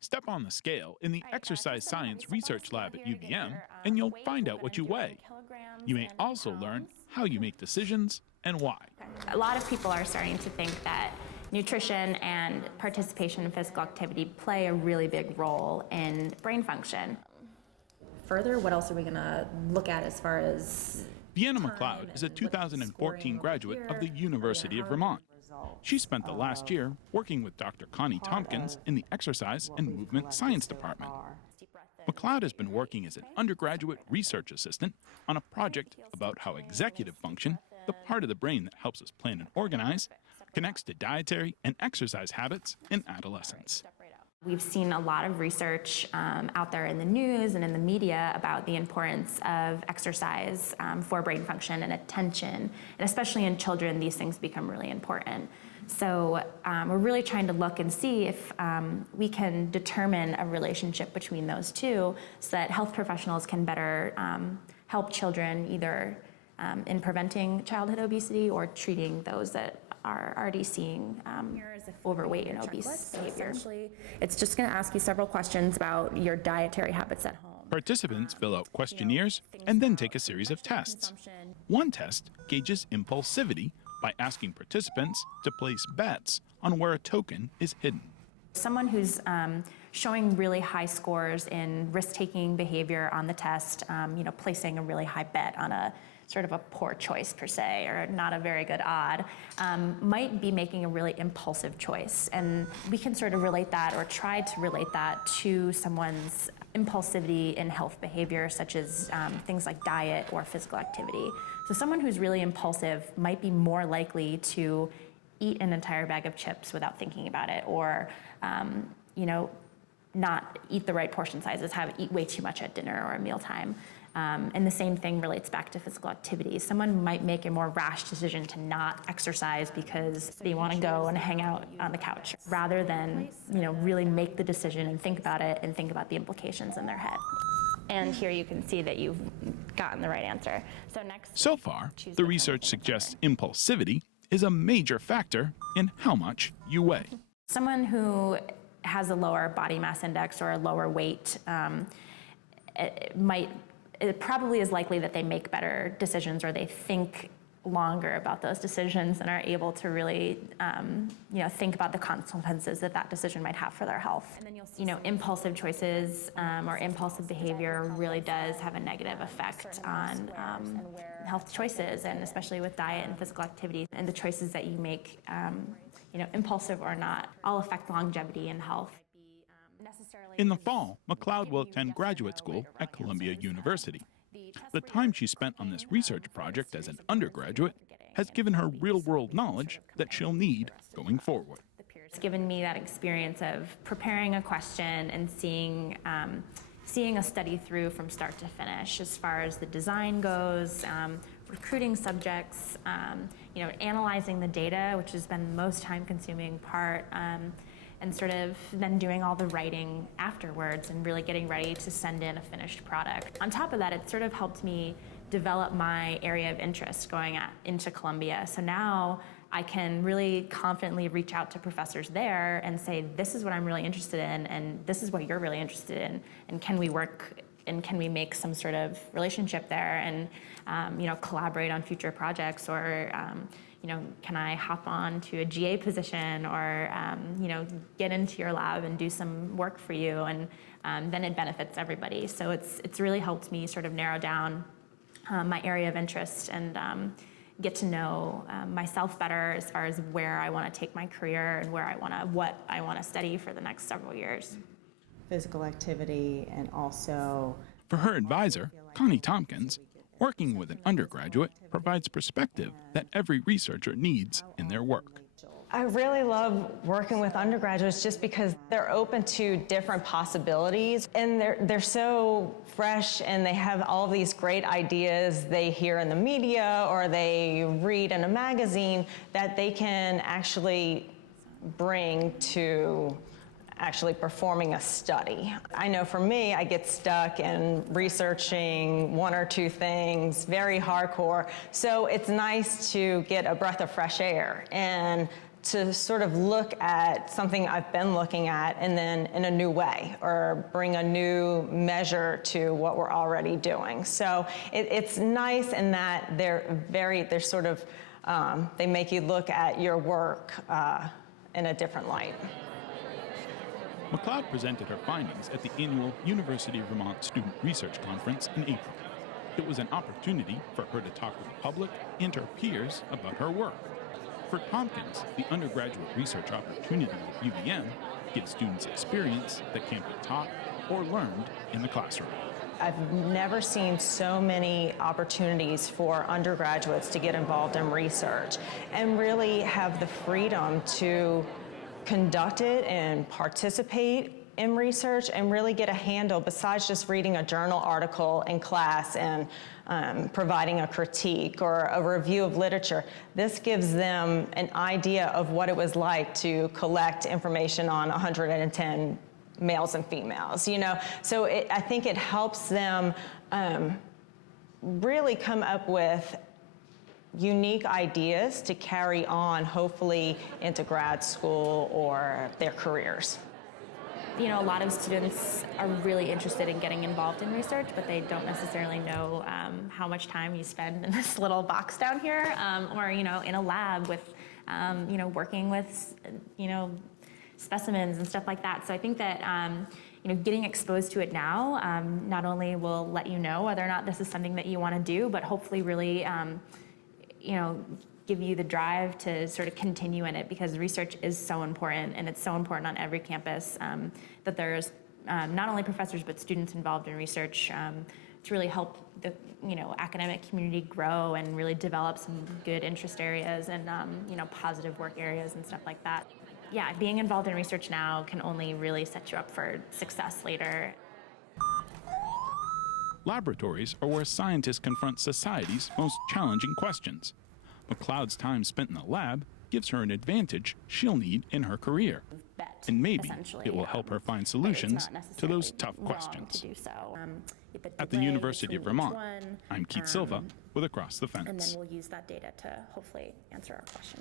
Step on the scale in the Exercise Science Research Lab at UVM, and you'll find out what you weigh. You may also learn how you make decisions and why. A lot of people are starting to think that nutrition and participation in physical activity play a really big role in brain function. Further, what else are we going to look at as far as... Vienna McLeod is a 2014 graduate of the University of Vermont. She spent the last year working with Dr. Connie Tompkins in the Exercise and Movement Science Department. McLeod has been working as an undergraduate research assistant on a project about how executive function, the part of the brain that helps us plan and organize, connects to dietary and exercise habits in adolescence. We've seen a lot of research out there in the news and in the media about the importance of exercise for brain function and attention, and especially in children, these things become really important. So we're really trying to look and see if we can determine a relationship between those two so that health professionals can better help children either in preventing childhood obesity or treating those that are already seeing overweight and obese behavior. It's just going to ask you several questions about your dietary habits at home. Participants fill out questionnaires and then take a series of tests. One test gauges impulsivity by asking participants to place bets on where a token is hidden. Someone who's showing really high scores in risk-taking behavior on the test, placing a really high bet on a sort of a poor choice per se, or not a very good odd, might be making a really impulsive choice. And we can sort of relate that, or try to relate that, to someone's impulsivity in health behavior, such as things like diet or physical activity. So someone who's really impulsive might be more likely to eat an entire bag of chips without thinking about it, or not eat the right portion sizes, eat way too much at dinner or at mealtime. And the same thing relates back to physical activity. Someone might make a more rash decision to not exercise because they want to go and hang out on the couch, rather than really make the decision and think about it and think about the implications in their head. And here you can see that you've gotten the right answer. So far, the research suggests impulsivity is a major factor in how much you weigh. Someone who has a lower body mass index or a lower weight, it probably is likely that they make better decisions, or they think longer about those decisions and are able to really think about the consequences that decision might have for their health. Impulsive choices or impulsive behavior really does have a negative effect on health choices, and especially with diet and physical activity. And the choices that you make, impulsive or not, all affect longevity and health. In the fall, McLeod will attend graduate school at Columbia University. The time she spent on this research project as an undergraduate has given her real-world knowledge that she'll need going forward. It's given me that experience of preparing a question and seeing a study through from start to finish, as far as the design goes, recruiting subjects, analyzing the data, which has been the most time-consuming part, and sort of then doing all the writing afterwards and really getting ready to send in a finished product. On top of that, it sort of helped me develop my area of interest going into Columbia. So now I can really confidently reach out to professors there and say, this is what I'm really interested in, and this is what you're really interested in, and can we work and can we make some sort of relationship there and collaborate on future projects, or can I hop on to a GA position, or get into your lab and do some work for you, and then it benefits everybody. So it's really helped me sort of narrow down my area of interest and get to know myself better as far as where I want to take my career and what I want to study for the next several years. Physical activity, and also... For her advisor, Connie Tompkins, working with an undergraduate provides perspective that every researcher needs in their work. I really love working with undergraduates just because they're open to different possibilities, and they're so fresh, and they have all these great ideas they hear in the media or they read in a magazine that they can actually bring to actually performing a study. I know for me, I get stuck in researching one or two things, very hardcore. So it's nice to get a breath of fresh air and to sort of look at something I've been looking at and then in a new way, or bring a new measure to what we're already doing. So it's nice in that they're sort of, they make you look at your work in a different light. McLeod presented her findings at the annual University of Vermont Student Research Conference in April. It was an opportunity for her to talk with the public and her peers about her work. For Tompkins, the undergraduate research opportunity at UVM gives students experience that can't be taught or learned in the classroom. I've never seen so many opportunities for undergraduates to get involved in research and really have the freedom to conduct it and participate in research and really get a handle, besides just reading a journal article in class and providing a critique or a review of literature. This gives them an idea of what it was like to collect information on 110 males and females, you know? So I think it helps them really come up with unique ideas to carry on, hopefully, into grad school or their careers. You know, a lot of students are really interested in getting involved in research, but they don't necessarily know how much time you spend in this little box down here, or, you know, in a lab with, you know, working with, you know, specimens and stuff like that. So I think that, you know, getting exposed to it now not only will let you know whether or not this is something that you want to do, but hopefully really, you know, give you the drive to sort of continue in it, because research is so important, and it's so important on every campus that there's not only professors but students involved in research to really help the, you know, academic community grow and really develop some good interest areas and you know, positive work areas and stuff like that. Yeah, being involved in research now can only really set you up for success later. Laboratories are where scientists confront society's most challenging questions. McLeod's time spent in the lab gives her an advantage she'll need in her career. And maybe it will help her find solutions to those tough questions. At the University of Vermont, I'm Keith Silva with Across the Fence. And then we'll use that data to hopefully answer our questions.